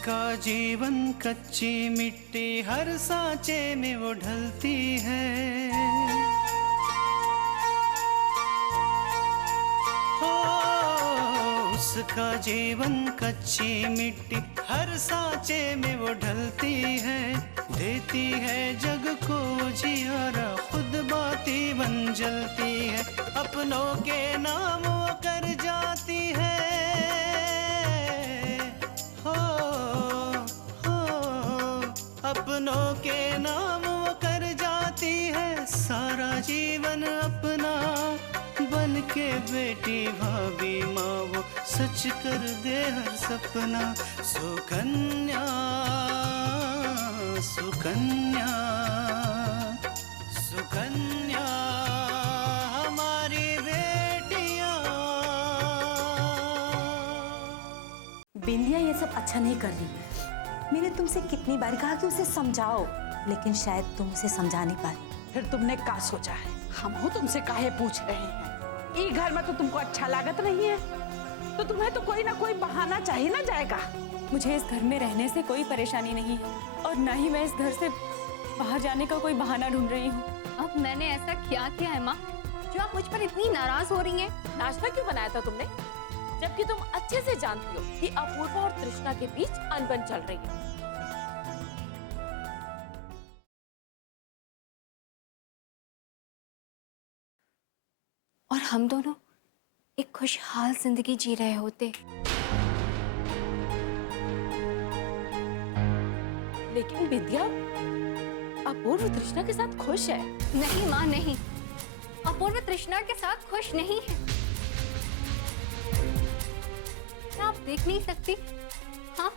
जिसका जीवन कच्ची मिट्टी हर सांचे में वो ढलती है, हो उसका जीवन कच्ची मिट्टी हर सांचे में वो ढलती है। देती है जग को जियारा, खुद बाती बन जलती है। अपनों के नाम वो कर जाती है, हो अपनों के नाम वो कर जाती है। सारा जीवन अपना बन के बेटी भाभी माँ वो सच कर दे हर सपना। सुकन्या सुकन्या सुकन्या हमारी बेटियां। बिंदिया ये सब अच्छा नहीं कर रही है। मैंने तुमसे कितनी बार कहा कि उसे समझाओ, लेकिन शायद तुम उसे समझा नहीं पा रही। फिर तुमने क्या सोचा है? हम हो तुमसे काहे पूछ रहे हैं? ये घर में तो तुमको अच्छा लागत नहीं है, तो तुम्हें तो कोई ना कोई बहाना चाहिए ना जाएगा। मुझे इस घर में रहने से कोई परेशानी नहीं है और ना ही मैं इस घर से बाहर जाने का कोई बहाना ढूंढ रही हूँ। अब मैंने ऐसा क्या किया है माँ जो आप मुझ पर इतनी नाराज हो रही हैं? नाश्ता क्यों बनाया था तुमने, जबकि तुम अच्छे से जानती हो कि अपूर्वा और तृष्णा के बीच अनबन चल रही है। और हम दोनों एक खुशहाल जिंदगी जी रहे होते। लेकिन विद्या अपूर्व तृष्णा के साथ खुश है। नहीं माँ नहीं, अपूर्व तृष्णा के साथ खुश नहीं है। क्या आप देख नहीं सकती? हाँ,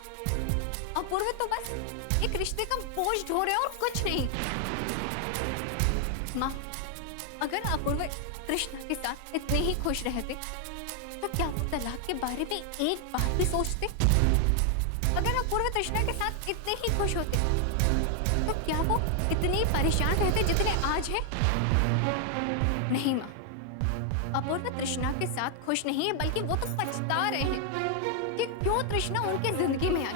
अपूर्व तो बस एक रिश्ते का बोझ ढो रहे और कुछ नहीं। माँ, अगर अपूर्व तृष्णा के साथ इतने ही खुश रहते तो क्या वो तलाक के बारे में एक बात भी सोचते? अगर अपूर्व तृष्णा के साथ इतने ही खुश होते तो क्या वो इतने परेशान रहते जितने आज हैं? नहीं माँ, अपूर्व तृष्णा के साथ खुश नहीं है, बल्कि वो तो पछता रहे हैं कि क्यों तृष्णा उनकी जिंदगी में आई,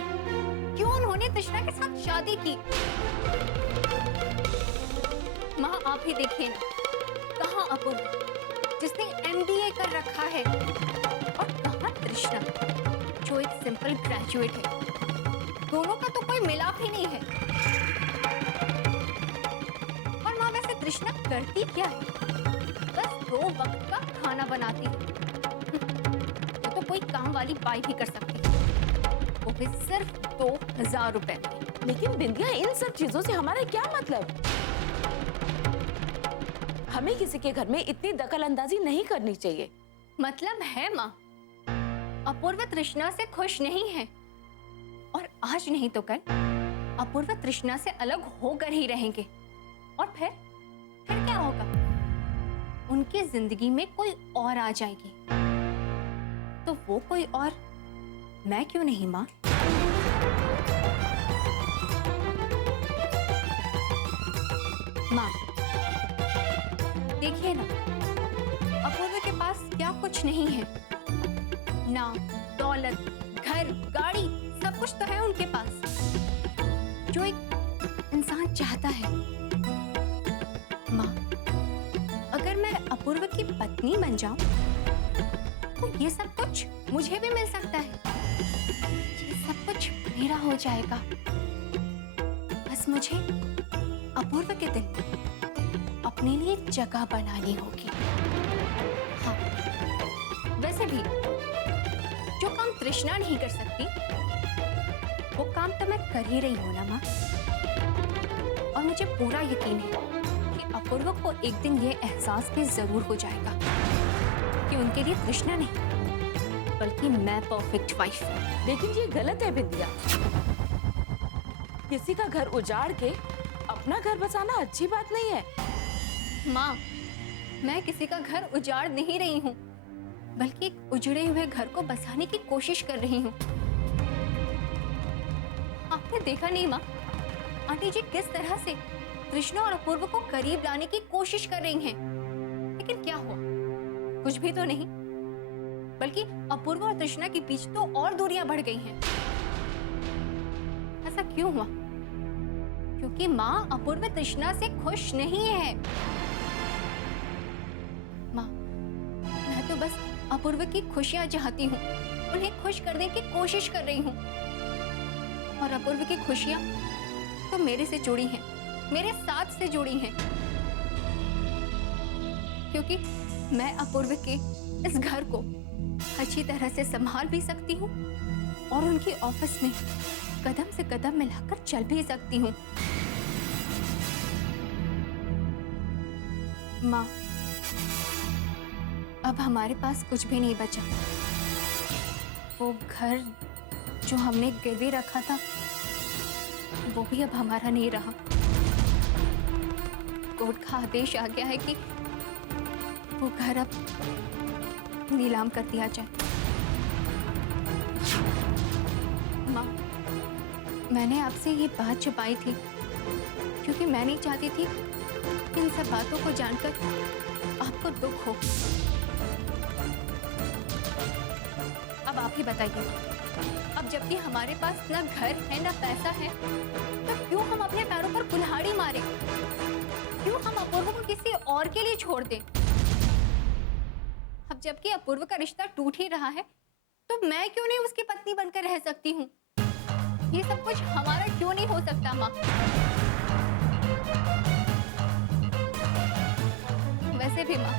क्यों उन्होंने तृष्णा के साथ शादी की। माँ आप ही देखिए ना, कहाँ अपूर्व जिसने MBA कर रखा है और कहाँ तृष्णा जो एक सिंपल ग्रेजुएट है। दोनों का तो कोई मिलाप ही नहीं है। और माँ वैसे तृष्णा करती क्या है? बस 2 वक्त का खाना बनाती है। वो तो कोई काम वाली बाई भी कर सकती है, वो भी सिर्फ 2000 रुपए। लेकिन बिंदिया इन सब चीजों से हमारा क्या मतलब? हमें किसी के घर में इतनी दखल अंदाजी नहीं करनी चाहिए। मतलब है माँ, अपूर्व तृष्णा से खुश नहीं है और आज नहीं तो कल अपूर्व तृष्णा से अलग होकर ही रहेंगे। और फिर क्या होगा? उनकी जिंदगी में कोई और आ जाएगी। तो वो कोई और मैं क्यों नहीं माँ? माँ देखिए ना, अपूर्व के पास क्या कुछ नहीं है। नाम, दौलत, घर, गाड़ी, सब कुछ तो है उनके पास जो एक इंसान चाहता है। माँ, अगर मैं अपूर्व की पत्नी बन जाऊं तो ये सब कुछ मुझे भी मिल सकता है। ये सब कुछ मेरा हो जाएगा। बस मुझे अपूर्व के दिल में अपने लिए जगह बनानी होगी। हाँ, वैसे भी जो काम तृष्णा नहीं कर सकती वो काम तो मैं कर ही रही हूं ना माँ। और मुझे पूरा यकीन है कि अपूर्व को एक दिन ये एहसास भी जरूर हो जाएगा कि उनके लिए तृष्णा नहीं बल्कि मैं परफेक्ट वाइफ हूँ। लेकिन ये गलत है विद्या। किसी का घर उजाड़ के अपना घर बसाना अच्छी बात नहीं है। माँ, मैं किसी का घर उजाड़ नहीं रही हूँ, बल्कि एक उजड़े हुए घर को बसाने की कोशिश कर रही हूँ। आपने देखा नहीं माँ, आंटी जी किस तरह से तृष्णा और अपूर्व को करीब लाने की कोशिश कर रही हैं। लेकिन क्या हुआ? कुछ भी तो नहीं, बल्कि अपूर्व और तृष्णा के बीच तो और दूरियां बढ़ गई हैं। ऐसा क्यों हुआ? क्योंकि माँ अपूर्व तृष्णा से खुश नहीं है। माँ, मैं तो बस अपूर्व की खुशियां चाहती हूँ, उन्हें खुश करने की कोशिश कर रही हूँ। और अपूर्व की खुशियां तो मेरे से जुड़ी हैं, मेरे साथ से जुड़ी हैं, क्योंकि मैं अपूर्व के इस घर को अच्छी तरह से संभाल भी सकती हूँ और उनकी ऑफिस में कदम से कदम मिलाकर चल भी सकती हूँ। माँ, अब हमारे पास कुछ भी नहीं बचा। वो घर जो हमने गिरवी रखा था वो भी अब हमारा नहीं रहा। कोर्ट का आदेश आ गया है कि वो घर अब नीलाम कर दिया जाए। माँ, मैंने आपसे ये बात छुपाई थी क्योंकि मैं नहीं चाहती थी कि इन सब बातों को जानकर आपको दुख हो। अब आप ही बताइए, अब जबकि हमारे पास ना घर है ना पैसा है, तो क्यों हम अपने पैरों पर कुल्हाड़ी मारे? क्यों हम अपूर्व को किसी और के लिए छोड़ दें? अब जबकि अपूर्व का रिश्ता टूट ही रहा है, तो मैं क्यों नहीं उसकी पत्नी बनकर रह सकती हूँ? ये सब कुछ हमारा क्यों नहीं हो सकता माँ? वैसे भी माँ,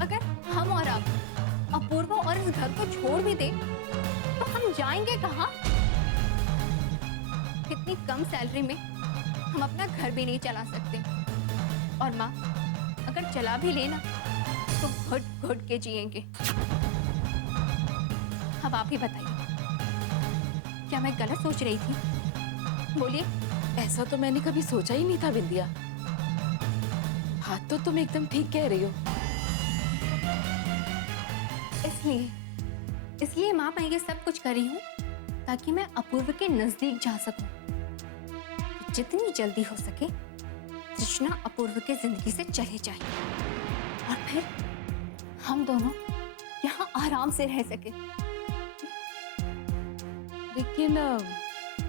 अगर हम और आप अपूर्व और इस घर को छोड़ भी दें, तो हम जाएंगे कहाँ? इतनी कम सैलरी में हम अपना घर भी नहीं चला सकते। और माँ, अगर चला भी लेना तो घुट घुट के जिएंगे। अब आप ही बताइए, क्या मैं गलत सोच रही थी? बोलिए। ऐसा तो मैंने कभी सोचा ही नहीं था बिंदिया। हाँ, तो तुम एकदम ठीक कह रही हो। इसलिए माँ, मैं ये सब कुछ कर रही हूँ ताकि मैं अपूर्व के नजदीक जा सकूं। जितनी जल्दी हो सके तृष्णा अपूर्व के जिंदगी से चले जाए और फिर हम दोनों यहाँ आराम से रह सके। लेकिन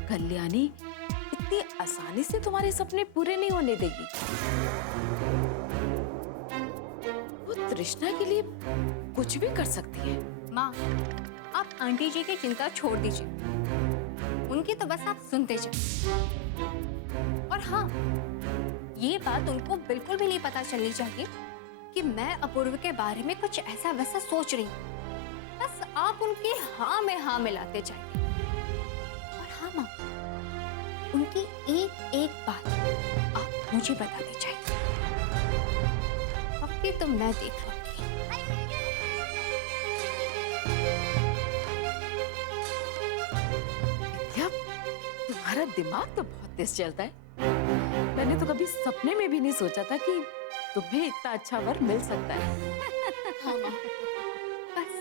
कल्याणी इतनी आसानी से तुम्हारे सपने पूरे नहीं होने देगी। वो तृष्णा के लिए कुछ भी कर सकती है। माँ, आप आंटी जी की चिंता छोड़ दीजिए, उनकी तो बस आप सुनते जाइए। और हाँ, ये बात उनको बिल्कुल भी नहीं पता चलनी चाहिए कि मैं अपूर्व के बारे में कुछ ऐसा वैसा सोच रही हूँ। बस आप उनकी हाँ में हाँ मिलाते जाइए। और हाँ माँ, उनकी एक एक बात आप मुझे बताते जाइए, अब तो मैं देख लूंगी। तुम्हारा दिमाग तो बहुत तेज चलता है। मैंने तो कभी सपने में भी नहीं सोचा था कि तुम्हें इतना अच्छा वर मिल सकता है। हाँ माँ, बस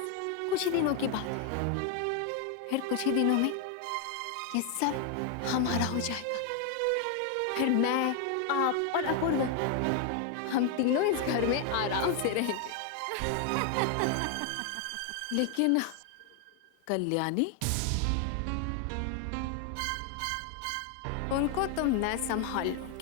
कुछ ही दिनों की बात है, फिर कुछ ही दिनों में ये सब हमारा हो जाएगा। फिर मैं, आप और अपूर्व, हम तीनों इस घर में आराम से रहेंगे। लेकिन कल्याणी, उनको तो मैं संभाल लूंगी।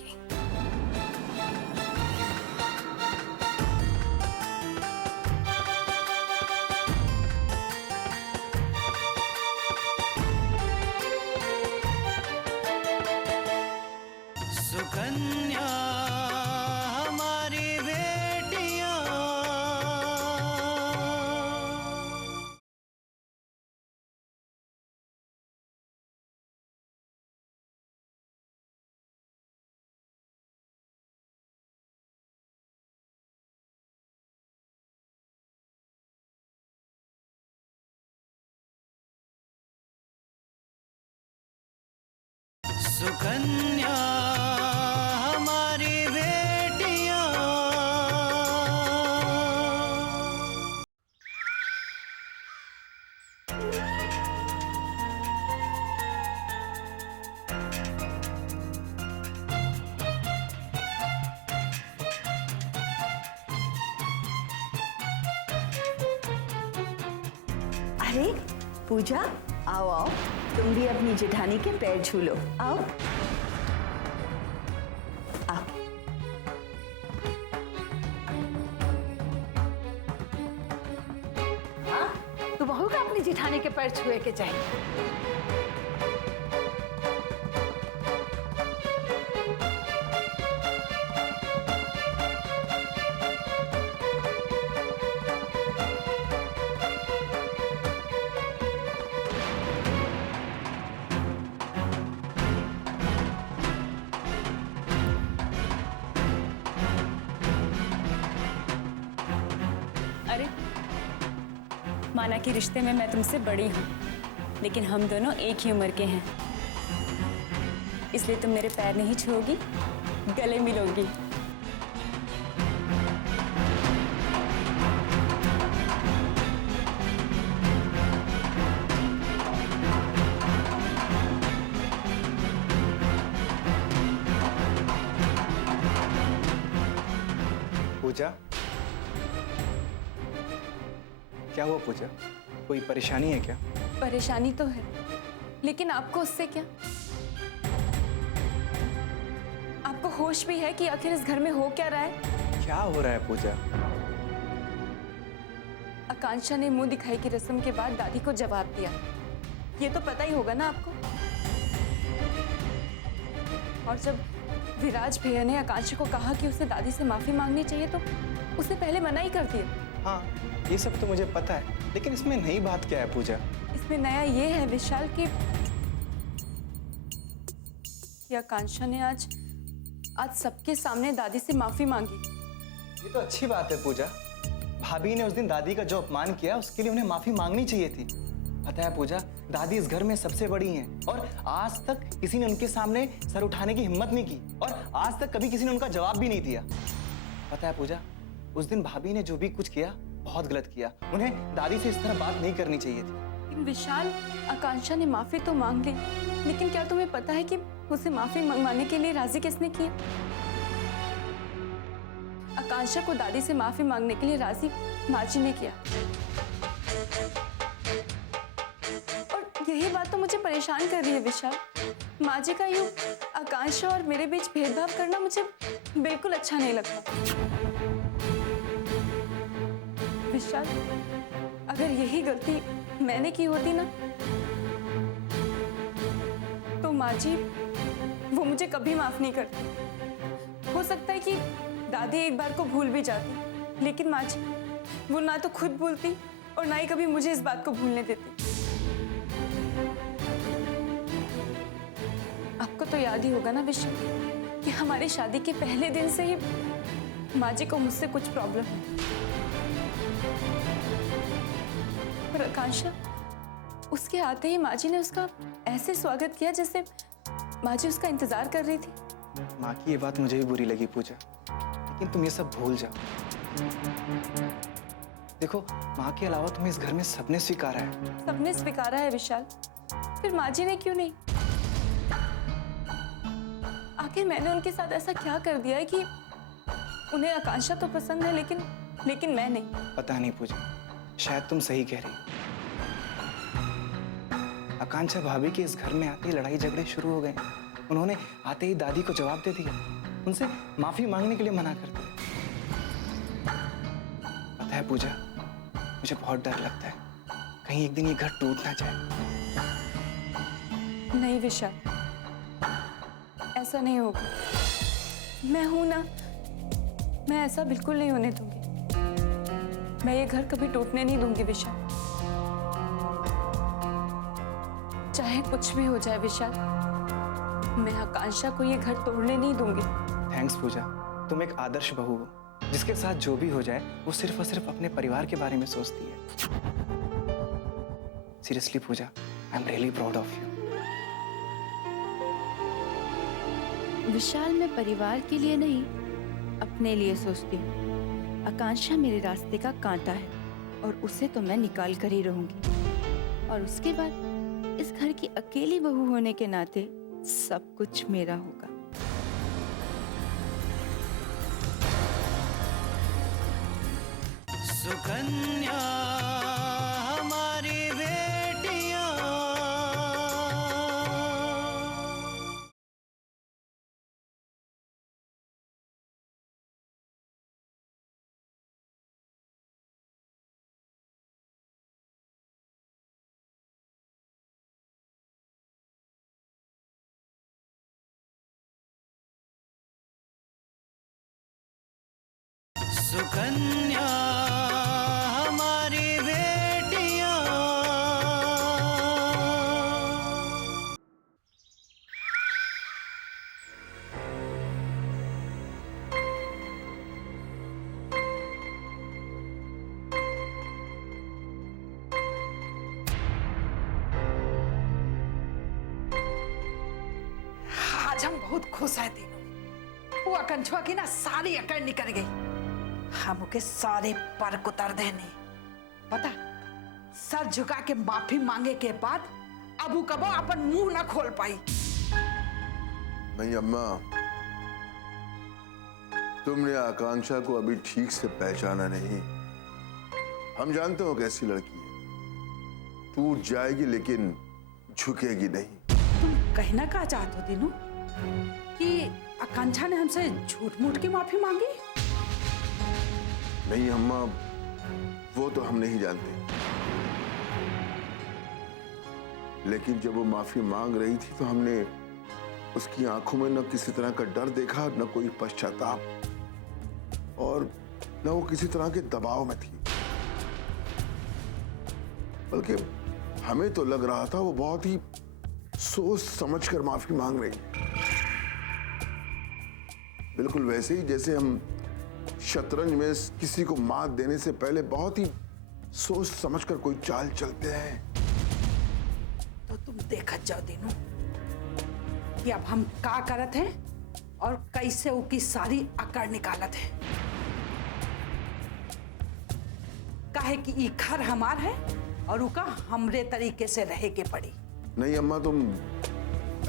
सुकन्या हमारी बेटियां, सुकन्या हमारी बेटियां। अरे पूजा, आओ आओ, तुम भी अपनी जेठानी के पैर छू लो। आओ आओ। हाँ, तो बहू का अपनी जेठानी के पैर छुए के चाहिए। अरे माना कि रिश्ते में मैं तुमसे बड़ी हूँ, लेकिन हम दोनों एक ही उम्र के हैं, इसलिए तुम मेरे पैर नहीं छूओगी, गले मिलोगी। पूजा, क्या हुआ पूजा? कोई परेशानी है क्या? परेशानी तो है, लेकिन आपको उससे क्या? आपको होश भी है कि आखिर इस घर में हो क्या रहा है? क्या हो रहा है पूजा? आकांक्षा ने मुंह दिखाई की रस्म के बाद दादी को जवाब दिया। ये तो पता ही होगा ना आपको। और जब विराज भैया ने आकांक्षा को कहा कि उसे दादी से माफी मांगनी चाहिए, तो उसने पहले मना ही कर दिया। हाँ, ये सब तो मुझे पता है, लेकिन इसमें नई बात क्या है पूजा? इसमें नया ये है विशाल कि आकांक्षा ने आज सबके सामने दादी से माफी मांगी। ये तो अच्छी बात है पूजा। भाभी ने उस दिन दादी का जो अपमान किया, उसके लिए उन्हें माफी मांगनी चाहिए थी। पता है पूजा, दादी इस घर में सबसे बड़ी हैं और आज तक किसी ने उनके सामने सर उठाने की हिम्मत नहीं की और आज तक कभी किसी ने उनका जवाब भी नहीं दिया। पता है पूजा, उस दिन भाभी ने जो भी कुछ किया बहुत गलत किया। उन्हें दादी से इस तरह बात नहीं करनी चाहिए थी। लेकिन विशाल, आकांक्षा ने माफी तो मांग ली, लेकिन क्या तुम्हें पता है कि उसे माफी मंगवाने के लिए राजी किसने किया? आकांक्षा को दादी से माफी मांगने के लिए राजी माजी ने किया। और यही बात तो मुझे परेशान कर रही है विशाल। माजी का यूं आकांक्षा और मेरे बीच भेदभाव करना मुझे बिल्कुल अच्छा नहीं लगता। विशाल, अगर यही गलती मैंने की होती ना, तो माजी वो मुझे कभी माफ नहीं करती। हो सकता है कि दादी एक बार को भूल भी जाती, लेकिन माजी वो ना तो खुद भूलती और ना ही कभी मुझे इस बात को भूलने देती। आपको तो याद ही होगा ना विशाल कि हमारी शादी के पहले दिन से ही माजी को मुझसे कुछ प्रॉब्लम है। और आकांक्षा, उसके आते ही माजी ने उसका ऐसे स्वागत किया जैसे माजी उसका इंतजार कर रही थी। माँ की ये बात मुझे भी बुरी लगी पूजा, लेकिन तुम ये सब भूल जाओ। देखो, माँ के अलावा तुम्हें इस घर में सबने स्वीकारा है। सबने स्वीकारा है विशाल, फिर माजी ने क्यों नहीं? आखिर मैंने उनके साथ ऐसा क्या कर दिया है कि उन्हें आकांक्षा तो पसंद है, लेकिन मैं नहीं? पता नहीं पूजा, शायद तुम सही कह रही। आकांक्षा भाभी के इस घर में आते ही लड़ाई झगड़े शुरू हो गए। उन्होंने आते ही दादी को जवाब दे दिया, उनसे माफी मांगने के लिए मना कर दिया। पता है पूजा, मुझे बहुत डर लगता है कहीं एक दिन ये घर टूट ना जाए। नहीं विशाल, ऐसा नहीं होगा। मैं हूं ना, मैं ऐसा बिल्कुल नहीं होने दूंगी। मैं ये घर कभी टूटने नहीं दूंगी विशाल, चाहे कुछ भी हो जाए विशाल। मैं आकांक्षा को ये घर तोड़ने नहीं दूंगी। थैंक्स पूजा, तुम एक आदर्श बहू हो जिसके साथ जो भी हो जाए वो सिर्फ और सिर्फ अपने परिवार के बारे में सोचती है। Seriously Pooja, I am really proud of you. Vishal, मैं परिवार के लिए नहीं अपने लिए सोचती हूँ। आकांक्षा मेरे रास्ते का कांटा है और उसे तो मैं निकाल कर ही रहूंगी। और उसके बाद इस घर की अकेली बहू होने के नाते सब कुछ मेरा होगा। सुकन्या हमारी बेटियां सुकन्या हमारी बेटियां। आज हम बहुत खुश हैं तीनों। वो अकंछुआ की ना सारी अकड़ निकल गई। हम के सारे पर उतर देने पता, सर झुका के माफी मांगे के बाद अबू कबो अपन मुंह ना खोल पाई। नहीं अम्मा, तुमने आकांक्षा को अभी ठीक से पहचाना नहीं। हम जानते हो कैसी लड़की है, टूट जाएगी लेकिन झुकेगी नहीं। तुम कहना क्या चाहते हो दीनू कि आकांक्षा ने हमसे झूठ मूठ की माफी मांगी? नहीं अम्मा, वो तो हम नहीं जानते, लेकिन जब वो माफी मांग रही थी तो हमने उसकी आंखों में न किसी तरह का डर देखा, न कोई पश्चाताप, और न वो किसी तरह के दबाव में थी। बल्कि हमें तो लग रहा था वो बहुत ही सोच समझकर माफी मांग रही है, बिल्कुल वैसे ही जैसे हम शतरंज में किसी को मात देने से पहले बहुत ही सोच समझकर कोई चाल चलते हैं। तो तुम देखत जाओ दीनू कि अब हम का करत हैं और कैसे उसकी सारी अकड़ निकालत है। काहे कि ई घर हमार है और उका हमरे तरीके से रहे के पड़ी। नहीं अम्मा, तुम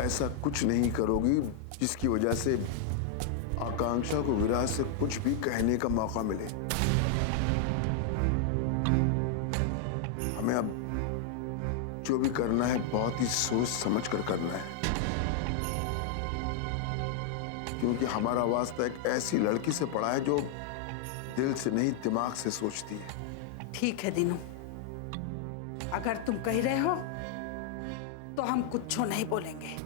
ऐसा कुछ नहीं करोगी जिसकी वजह से आकांक्षा को विराज से कुछ भी कहने का मौका मिले। हमें अब जो भी करना है बहुत ही सोच समझ कर करना है, क्योंकि हमारा वास्ता एक ऐसी लड़की से पड़ा है जो दिल से नहीं दिमाग से सोचती है। ठीक है दीनू, अगर तुम कह रहे हो तो हम कुछ नहीं बोलेंगे,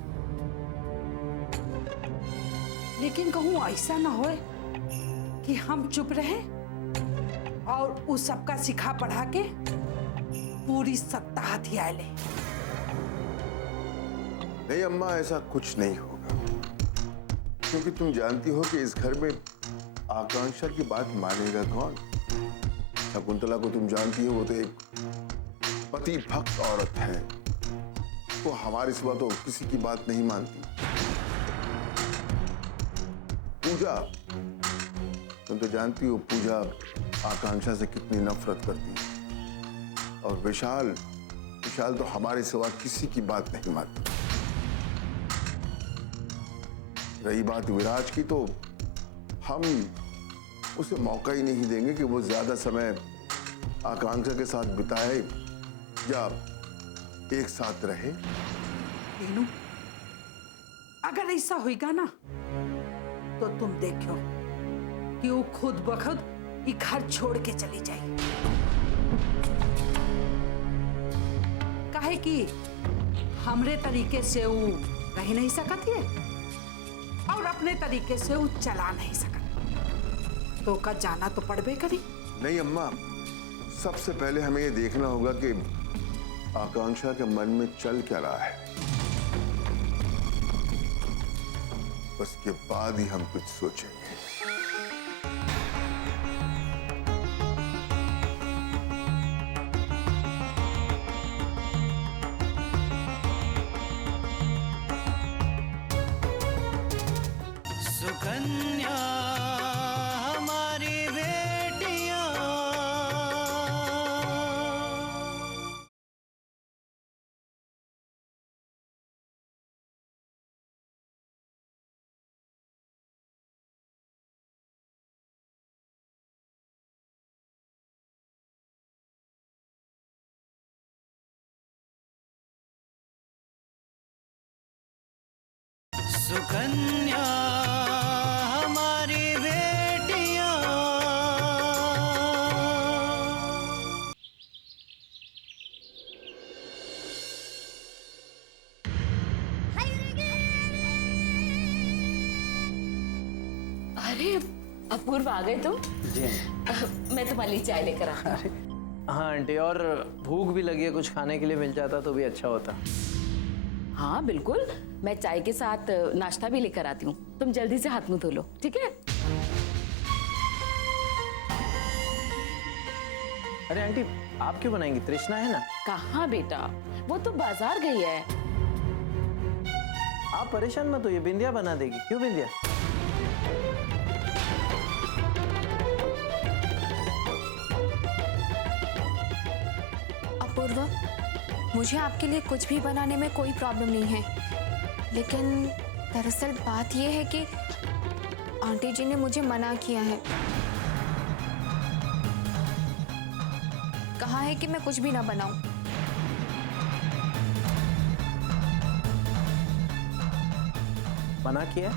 लेकिन कहूं ऐसा ना होए कि हम चुप रहे और उस सबका सिखा पढ़ा के पूरी सत्ता हथिया ले। नहीं अम्मा, ऐसा कुछ नहीं होगा, क्योंकि तुम जानती हो कि इस घर में आकांक्षा की बात मानेगा कौन। शकुंतला को तुम जानती हो, वो तो एक पति भक्त औरत है, वो हमारे सिवा तो किसी की बात नहीं मानती। पूजा, तुम तो जानती हो पूजा आकांक्षा से कितनी नफरत करती है, और विशाल तो हमारे सिवा किसी की बात नहीं मानती। रही बात विराज की, तो हम उसे मौका ही नहीं देंगे कि वो ज्यादा समय आकांक्षा के साथ बिताए या एक साथ रहे। दीनू, अगर ऐसा होगा ना तो तुम देखो कि वो खुद बखुद ये घर छोड़ के चली जाए। काहे कि हमरे तरीके से वो रह नहीं सकत है और अपने तरीके से वो चला नहीं सकत, तो का जाना तो पड़बे करी। नहीं अम्मा, सबसे पहले हमें ये देखना होगा कि आकांक्षा के मन में चल क्या रहा है, उसके बाद ही हम कुछ सोचेंगे। सुकन्या हमारी बेटियां। सुकन्या हमारी बेटियां। अरे अपूर्व आ गए तुम? जी मैं तुम्हारे लिए चाय लेकर आती हूँ। हाँ आंटी, और भूख भी लगी है, कुछ खाने के लिए मिल जाता तो भी अच्छा होता। हाँ बिल्कुल, मैं चाय के साथ नाश्ता भी लेकर आती हूँ। तुम जल्दी से हाथ मुंह धो लो, ठीक है? अरे आंटी, आप क्यों बनाएंगी? तृष्णा है ना। कहाँ बेटा, वो तो बाजार गई है। आप परेशान मत होइए, बिंदिया बना देगी। क्यों बिंदिया? अपूर्व, मुझे आपके लिए कुछ भी बनाने में कोई प्रॉब्लम नहीं है, लेकिन दरअसल बात यह है कि आंटी जी ने मुझे मना किया है। कहा है कि मैं कुछ भी ना बनाऊं। मना किया?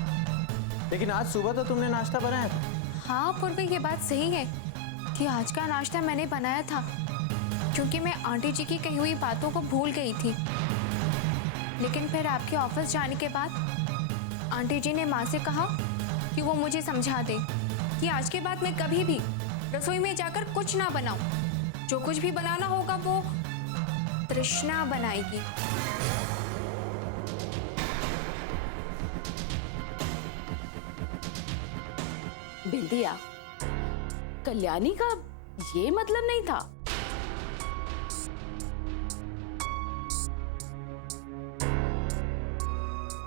लेकिन आज सुबह तो तुमने नाश्ता बनाया था। हाँ अपूर्व, ये बात सही है कि आज का नाश्ता मैंने बनाया था, क्योंकि मैं आंटी जी की कही हुई बातों को भूल गई थी। लेकिन फिर आपके ऑफिस जाने के बाद आंटी जी ने माँ से कहा कि वो मुझे समझा दे कि आज के बाद मैं कभी भी रसोई में जाकर कुछ ना बनाऊं। जो कुछ भी बनाना होगा वो तृष्णा बनाएगी। बिंदिया, कल्याणी का ये मतलब नहीं था।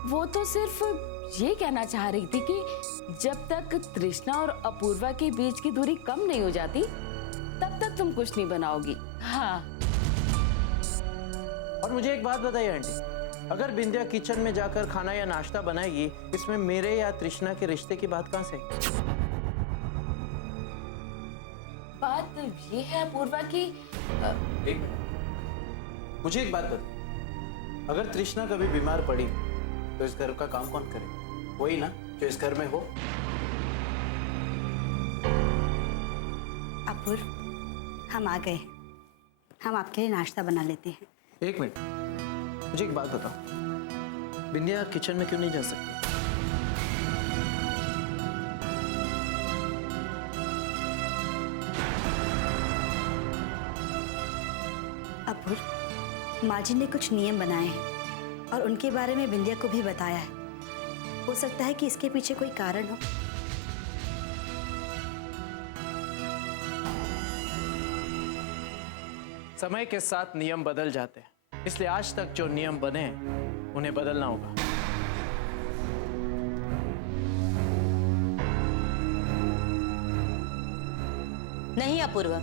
वो तो सिर्फ ये कहना चाह रही थी कि जब तक तृष्णा और अपूर्वा के बीच की दूरी कम नहीं हो जाती तब तक तुम कुछ नहीं बनाओगी। हाँ। और मुझे एक बात बताइए आंटी, अगर बिंदिया किचन में जाकर खाना या नाश्ता बनाएगी, इसमें मेरे या तृष्णा के रिश्ते की बात कहाँ से? बात ये है अपूर्वा की एक मिनट, मुझे एक बात बता, अगर तृष्णा कभी बीमार पड़ी तो इस घर का काम कौन करे? वही ना जो इस घर में हो। अपूर्व, हम आ गए। हम आपके लिए नाश्ता बना लेते हैं। एक मिनट, मुझे एक बात बताओ, बिंदिया किचन में क्यों नहीं जा सकती? अपूर्व, माँ जी ने कुछ नियम बनाए हैं और उनके बारे में बिंदिया को भी बताया है। हो सकता है कि इसके पीछे कोई कारण हो। समय के साथ नियम बदल जाते हैं, इसलिए आज तक जो नियम बने हैं उन्हें बदलना होगा। नहीं अपूर्व,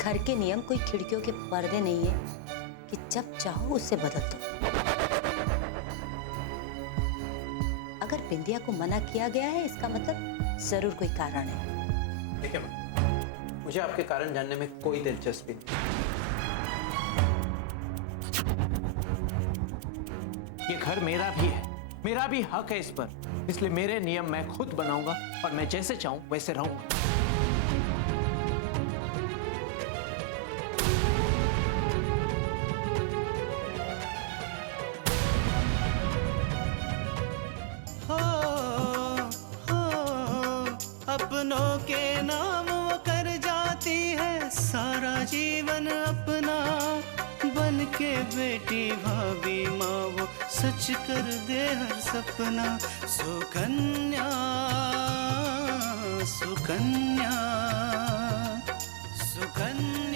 घर के नियम कोई खिड़कियों के पर्दे नहीं है कि जब चाहो उससे बदल दो। अगर बिंदिया को मना किया गया है, इसका मतलब जरूर कोई कारण है। देखिए मां, मुझे आपके कारण जानने में कोई दिलचस्पी नहीं। ये घर मेरा भी है, मेरा भी हक है इस पर, इसलिए मेरे नियम मैं खुद बनाऊंगा और मैं जैसे चाहूं वैसे रहूंगा। अपनों के नाम वो कर जाती है सारा जीवन अपना, बन के बेटी भाभी माँ वो सच कर दे हर सपना। सुकन्या सुकन्या सुकन्या।